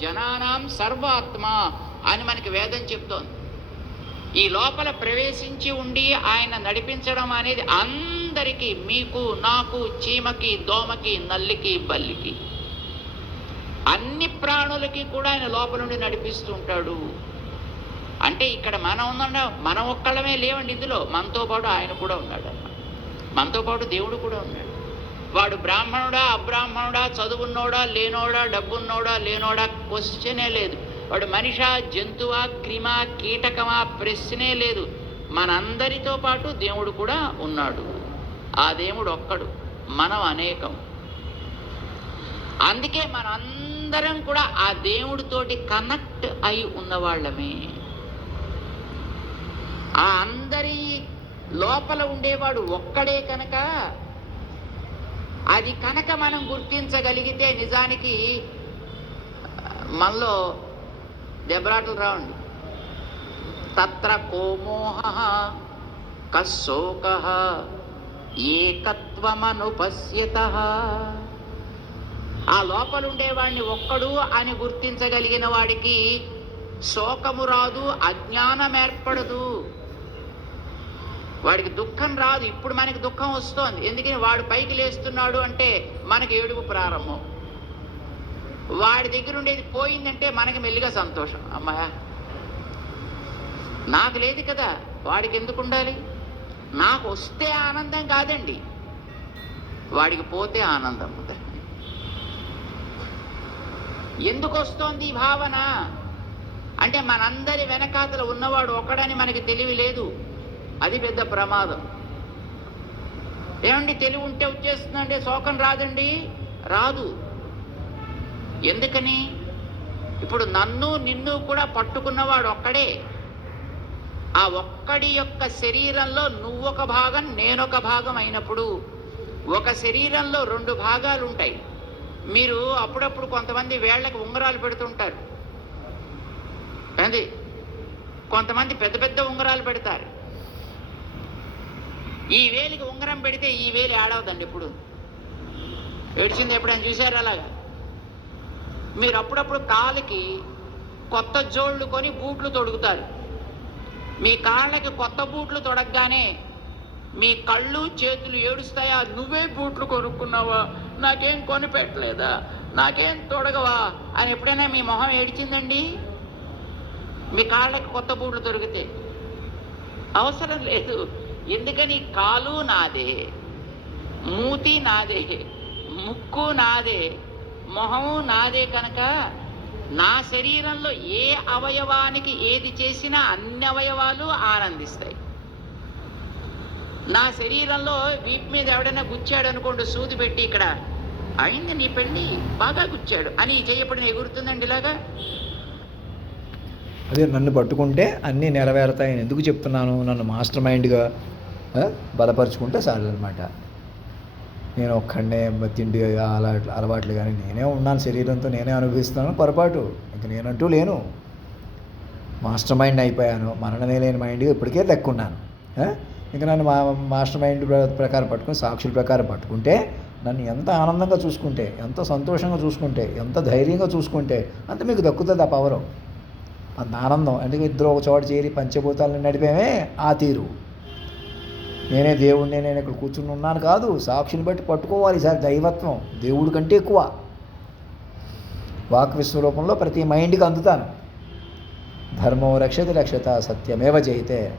జనానాం సర్వాత్మ అని మనకి వేదం చెప్తోంది. ఈ లోపల ప్రవేశించి ఉండి ఆయన నడిపించడం అనేది అందరికీ, మీకు, నాకు, చీమకి, దోమకి, నల్లికి, బల్లికి, అన్ని ప్రాణులకి కూడా ఆయన లోపల నుండి నడిపిస్తూ ఉంటాడు. అంటే ఇక్కడ మనం ఒక్కళ్ళమే లేవండి ఇందులో, మనతో పాటు ఆయన కూడా ఉన్నాడు అన్నమాట. మనతో పాటు దేవుడు కూడా ఉన్నాడు. వాడు బ్రాహ్మణుడా అబ్రాహ్మణుడా, చదువున్నోడా లేనోడా, డబ్బున్నోడా లేనోడా క్వశ్చనే లేదు. వాడు మనిషా జంతువా క్రిమా కీటకమా ప్రశ్నే లేదు. మనందరితో పాటు దేవుడు కూడా ఉన్నాడు. ఆ దేవుడు ఒక్కడు, మనం అనేకం. అందుకే మనందరం కూడా ఆ దేవుడితోటి కనెక్ట్ అయి ఉన్నవాళ్ళమే. ఆ అందరి లోపల ఉండేవాడు ఒక్కడే కనుక, అది కనుక మనం గుర్తించగలిగితే నిజానికి మనలో దెబ్బలాటలు రావండి. తత్ర కోమోహ కశోక ఏకత్వమనుపశ్యతః. ఆ లోపల ఉండేవాడిని ఒక్కడు అని గుర్తించగలిగిన వాడికి శోకము రాదు, అజ్ఞానం ఏర్పడదు, వాడికి దుఃఖం రాదు. ఇప్పుడు మనకి దుఃఖం వస్తోంది, ఎందుకని వాడు పైకి లేస్తున్నాడు అంటే మనకి ఏడుపు ప్రారంభం. వాడి దగ్గర ఉండేది పోయిందంటే మనకి మెల్లిగా సంతోషం. అమ్మాయ నాకు లేదు కదా, వాడికి ఎందుకు ఉండాలి? నాకు వస్తే ఆనందం కాదండి, వాడికి పోతే ఆనందం. ఎందుకు వస్తోంది ఈ భావన అంటే మనందరి వెనకాతల ఉన్నవాడు ఒకడని మనకి తెలివి లేదు. అది పెద్ద ప్రమాదం. ఏమండి తెలివి ఉంటే వచ్చేస్తుందంటే శోకం రాదండి, రాదు. ఎందుకని? ఇప్పుడు నన్ను నిన్ను కూడా పట్టుకున్నవాడు ఒక్కడే. ఆ ఒక్కడి యొక్క శరీరంలో నువ్వొక భాగం నేనొక భాగం అయినప్పుడు ఒక శరీరంలో రెండు భాగాలు ఉంటాయి. మీరు అప్పుడప్పుడు కొంతమంది వేళ్ళకి ఉంగరాలు పెడుతుంటారు, అది కొంతమంది పెద్ద పెద్ద ఉంగరాలు పెడతారు. ఈ వేలికి ఉంగరం పెడితే ఈ వేలు ఏడవదండి. ఎప్పుడు ఏడ్చింది ఎప్పుడైనా చూసారు? అలాగా మీరు అప్పుడప్పుడు కాళ్ళకి కొత్త జోళ్ళు కొని బూట్లు తొడుగుతారు. మీ కాళ్ళకి కొత్త బూట్లు తొడగగానే మీ కళ్ళు చేతులు ఏడుస్తాయా? నువ్వే బూట్లు కొనుక్కున్నావా, నాకేం కొని పెట్టలేదా, నాకేం తొడగవా అని ఎప్పుడైనా మీ మొహం ఏడిచిందండి? మీ కాళ్ళకి కొత్త బూట్లు దొరికితే అవసరం లేదు. ఎందుకని? కాలు నాదే, మూతి నాదే, ముక్కు నాదే, మొహము నాదే కనుక నా శరీరంలో ఏ అవయవానికి ఏది చేసినా అన్ని అవయవాలు ఆనందిస్తాయి. నా శరీరంలో వీపు మీద ఎవడైనా గుచ్చాడు అనుకోండి, సూది పెట్టి ఇక్కడ అయింది నీ పెళ్ళి, బాగా గుచ్చాడు అని చేయబడిన ఎగురుతుందండి ఇలాగా. అదే నన్ను పట్టుకుంటే అన్నీ నెరవేరుతాయని ఎందుకు చెప్తున్నాను? నన్ను మాస్టర్ మైండ్గా బలపరుచుకుంటే చాలు అనమాట. నేను ఒక్కడనే తిండి అలవాట్లు కానీ నేనే ఉన్నాను, శరీరంతో నేనే అనుభవిస్తున్నాను, పొరపాటు. ఇంక నేనంటూ లేను, మాస్టర్ మైండ్ అయిపోయాను, మరణమే లేని మైండ్గా ఇప్పటికే దక్కున్నాను. ఇంక నన్ను మాస్టర్ మైండ్ ప్రకారం పట్టుకుని, సాక్షుల ప్రకారం పట్టుకుంటే, నన్ను ఎంత ఆనందంగా చూసుకుంటే, ఎంత సంతోషంగా చూసుకుంటే, ఎంత ధైర్యంగా చూసుకుంటే అంత మీకు దక్కుతుంది ఆ పవరు, అంత ఆనందం. అందుకే ఇద్దరు ఒక చోట చేరి పంచభూతాలను నడిపేమే ఆ తీరు. నేనే దేవుడిని, నేను ఇక్కడ కూర్చుని ఉన్నాను కాదు, సాక్షిని బట్టి పట్టుకోవాలి. ఈసారి దైవత్వం దేవుడి కంటే ఎక్కువ. వాక్ విశ్వరూపంలో ప్రతి మైండ్కి అందుతాను. ధర్మం రక్షతి రక్షత సత్యమేవ జయితే.